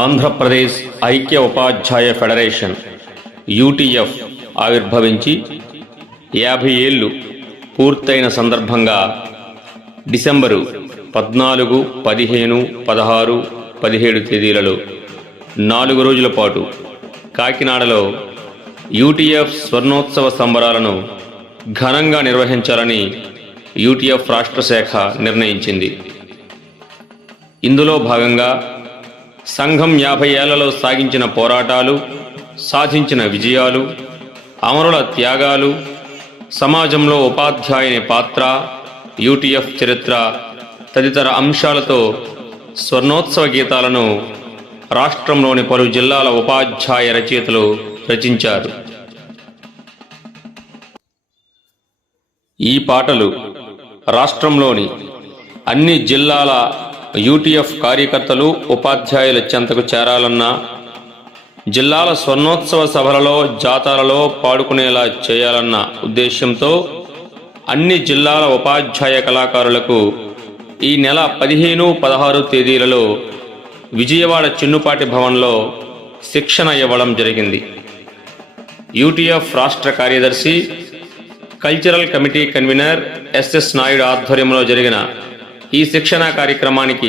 ఆంధ్రప్రదేశ్ ఐక్య ఉపాధ్యాయ federation UTF ఆవిర్భవించి యాభై ఏళ్ళు పూర్తయిన సందర్భంగా డిసెంబరు పద్నాలుగు పదిహేను పదహారు పదిహేడు తేదీలలో నాలుగు రోజుల పాటు కాకినాడలో యూటీఎఫ్ స్వర్ణోత్సవ సంబరాలను ఘనంగా నిర్వహించాలని యూటీఎఫ్ రాష్ట్ర శాఖ నిర్ణయించింది. ఇందులో భాగంగా సంఘం యాభై ఏళ్ళలో సాగించిన పోరాటాలు సాధించిన విజయాలు అమరుల త్యాగాలు సమాజంలో ఉపాధ్యాయుని పాత్ర యూటీఎఫ్ చరిత్ర తదితర అంశాలతో స్వర్ణోత్సవ గీతాలను రాష్ట్రంలోని పలు జిల్లాల ఉపాధ్యాయ రచయితలు రచించారు. ఈ పాటలు రాష్ట్రంలోని అన్ని జిల్లాల యూటీఎఫ్ కార్యకర్తలు ఉపాధ్యాయుల చెంతకు చేరాలన్నా జిల్లాల స్వర్ణోత్సవ సభలలో జాతరలో పాడుకునేలా చేయాలన్న ఉద్దేశ్యంతో అన్ని జిల్లాల ఉపాధ్యాయ కళాకారులకు ఈ నెల పదిహేను పదహారు తేదీలలో విజయవాడ చిన్నుపాటి భవన్లో శిక్షణ ఇవ్వడం జరిగింది. యూటీఎఫ్ రాష్ట్ర కార్యదర్శి cultural committee convener SS Naidu ఆధ్వర్యంలో జరిగిన ఈ శిక్షణా కార్యక్రమానికి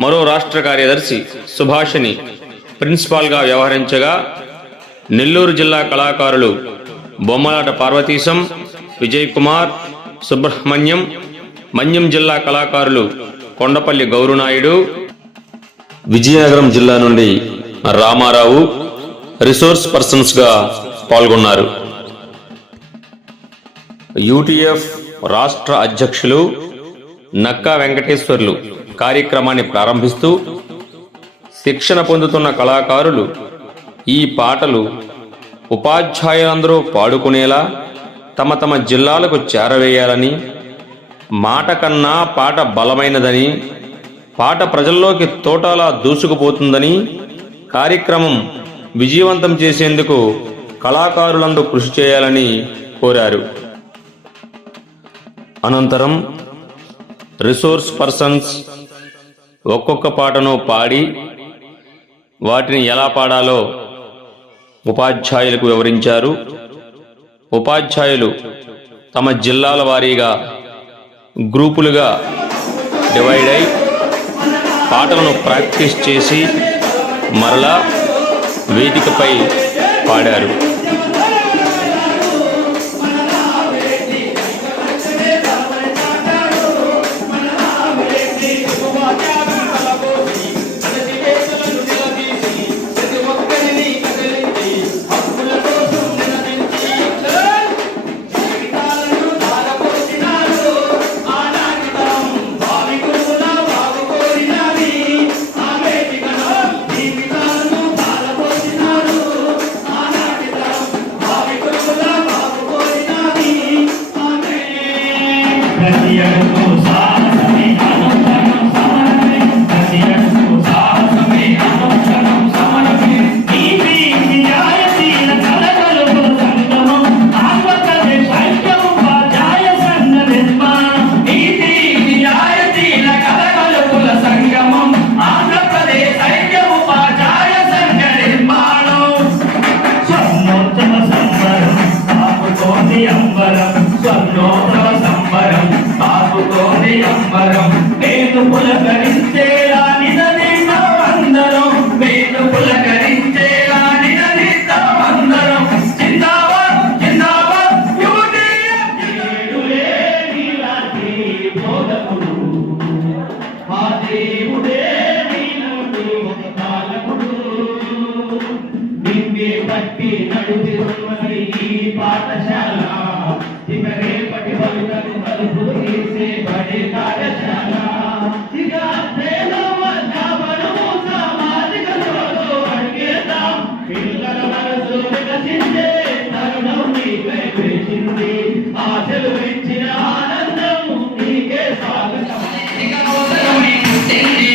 మరో రాష్ట్ర కార్యదర్శి సుభాషిని ప్రిన్సిపాల్గా వ్యవహరించగా నెల్లూరు జిల్లా కళాకారులు బొమ్మలాట పార్వతీశం విజయ్ కుమార్ సుబ్రహ్మణ్యం మన్యం జిల్లా కళాకారులు కొండపల్లి గౌరునాయుడు విజయనగరం జిల్లా నుండి రామారావు రిసోర్స్ పర్సన్స్గా పాల్గొన్నారు. యూటీఎఫ్ రాష్ట్ర అధ్యక్షులు నక్కా వెంకటేశ్వర్లు కార్యక్రమాన్ని ప్రారంభిస్తూ శిక్షణ పొందుతున్న కళాకారులు ఈ పాటలు ఉపాధ్యాయులందరూ పాడుకునేలా తమ తమ జిల్లాలకు చేరవేయాలని మాట కన్నా పాట బలమైనదని పాట ప్రజల్లోకి తోటలా దూసుకుపోతుందని కార్యక్రమం విజయవంతం చేసేందుకు కళాకారులందరూ కృషి చేయాలని కోరారు. అనంతరం రిసోర్స్ పర్సన్స్ ఒక్కొక్క పాటను పాడి వాటిని ఎలా పాడాలో ఉపాధ్యాయులకు వివరించారు. ఉపాధ్యాయులు తమ జిల్లాల వారీగా గ్రూపులుగా డివైడ్ అయి పాటలను ప్రాక్టీస్ చేసి మరలా వేదికపై పాడారు. పాలకుడు నిన్నే పట్టి నడుపుతున్నది ఈ పాఠశాల ఇక రేపటి వరకు తలుపు తీసే బడి India.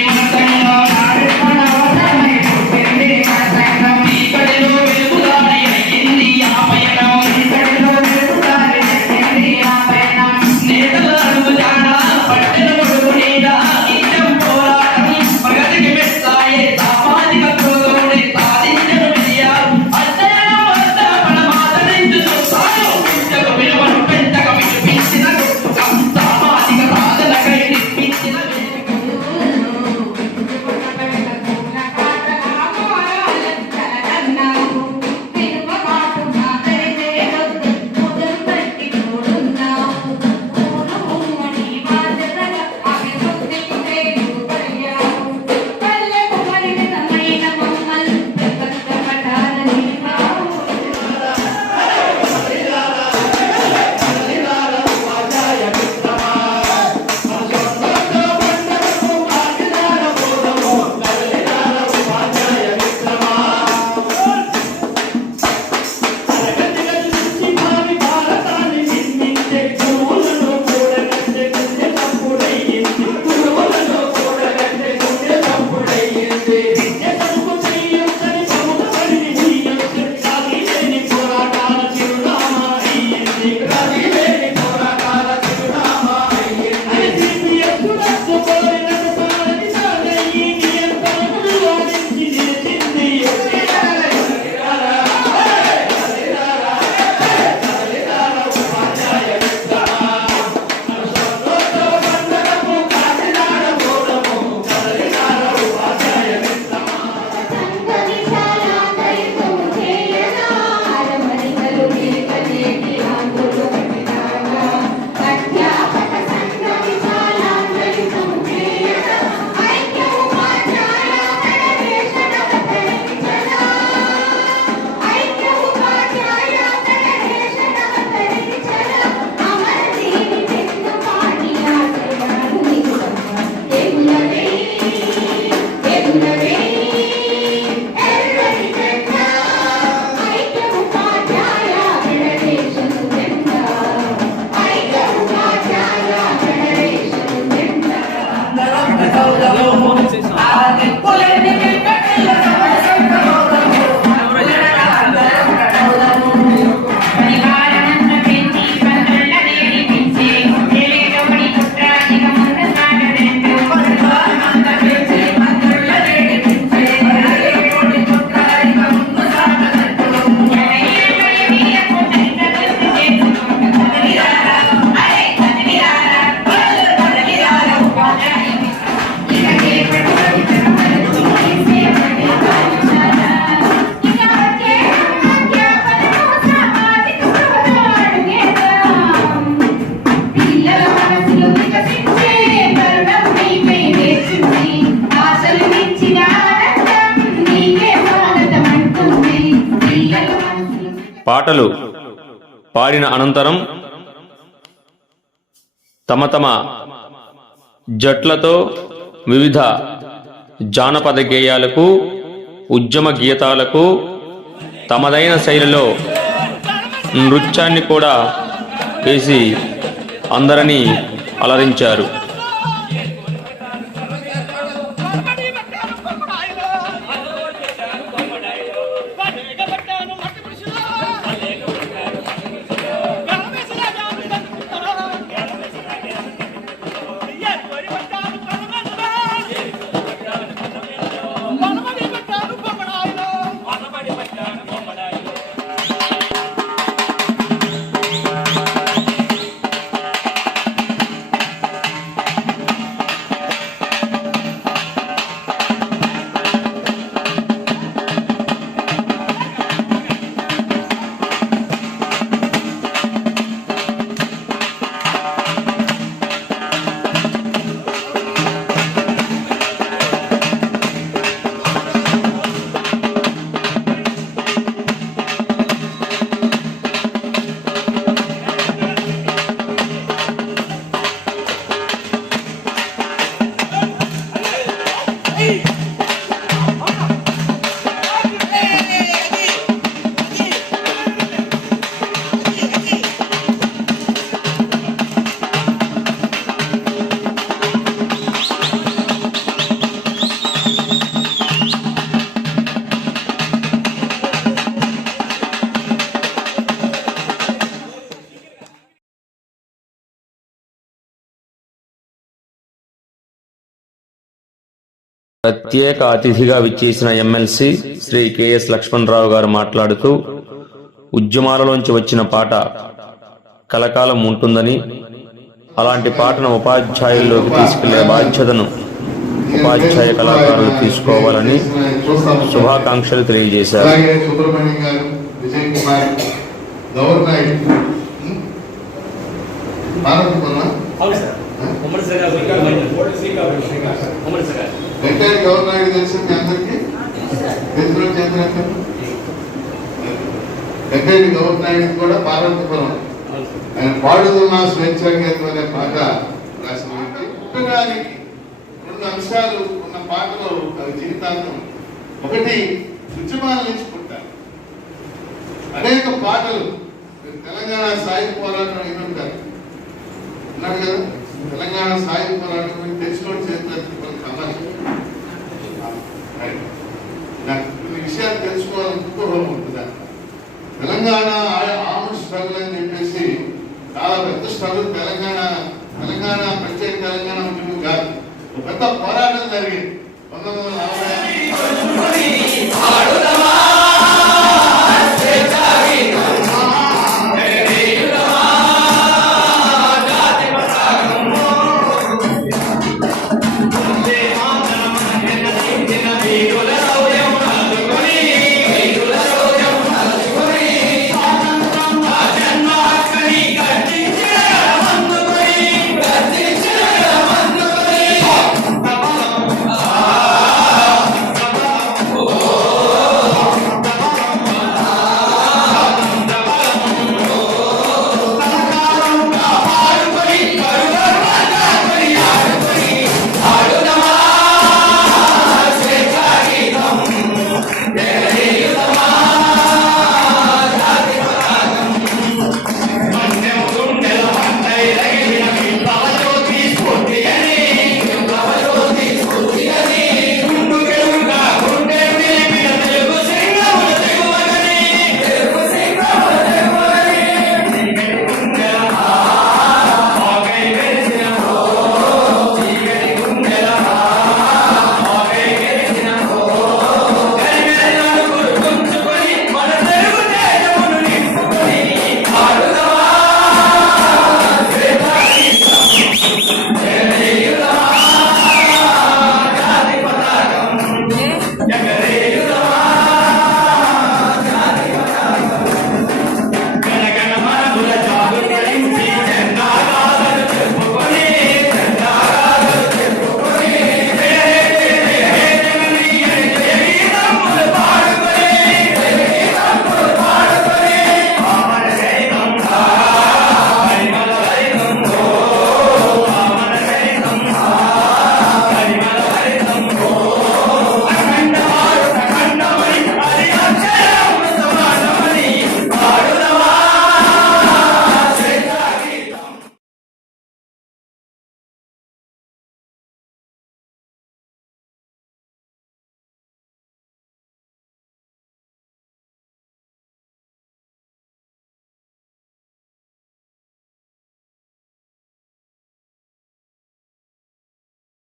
పాటలు పాడిన అనంతరం తమ తమ జట్లతో వివిధ జానపద గేయాలకు ఉద్యమ గీతాలకు తమదైన శైలిలో నృత్యాన్ని కూడా వేసి అందరినీ అలరించారు. ప్రత్యేక అతిథిగా విచ్చేసిన ఎమ్మెల్సీ శ్రీ కెఎస్ లక్ష్మణరావు గారు మాట్లాడుతూ ఉద్యమాలలోంచి వచ్చిన పాట కలకాలం ఉంటుందని అలాంటి పాటను ఉపాధ్యాయుల్లోకి తీసుకెళ్ళే బాధ్యతను ఉపాధ్యాయ కళాకారులు తీసుకోవాలని శుభాకాంక్షలు తెలియజేశారు. అలాగే సుబ్రహ్మణ్యం గారు విజయ్ కుమార్ గౌర్ నాయుడు ఉం? భారత్ కొన్నా అవును సార్. ఉమ్మడి శ్రీకాకుళం. ఉమ్మడి శ్రీకాకుళం. వెంకయ్య గౌర్ నాయుడు తెలుసు మీ అందరికీ? తెలిసిన చేతులు వెంకయ్య గౌర్ నాయుడు కూడా పార్వతీపురం. అవును సార్ ఆయన పాడుతున్న స్వేచ్ఛాగీతం అనే పాట రాసిన వ్యక్తి. రెండు అంశాలు ఉన్న పాటలో అవి జీవితాంతం ఒకటి ఉద్యమాల నుంచి పుట్టాలి అనేక పాటలు తెలంగాణ సాయుధ పోరాటం అయిన ఉంటారు ఉన్నారు కదా? తెలంగాణ సాయుధ పోరాటం గురించి తెలుసుకోవడం చేతులు నాకు ఈ విషయాలు తెలుసుకోవాలని కుతూహలం ఉంటుందా తెలంగాణ ఆర్మ్ స్ట్రగుల్ అని చెప్పేసి చాలా పెద్ద స్ట్రగుల్ తెలంగాణ తెలంగాణ ప్రత్యేక తెలంగాణ ఉద్యమం కాదు. పెద్ద పోరాటం జరిగింది. పంతొమ్మిది వందల నలభై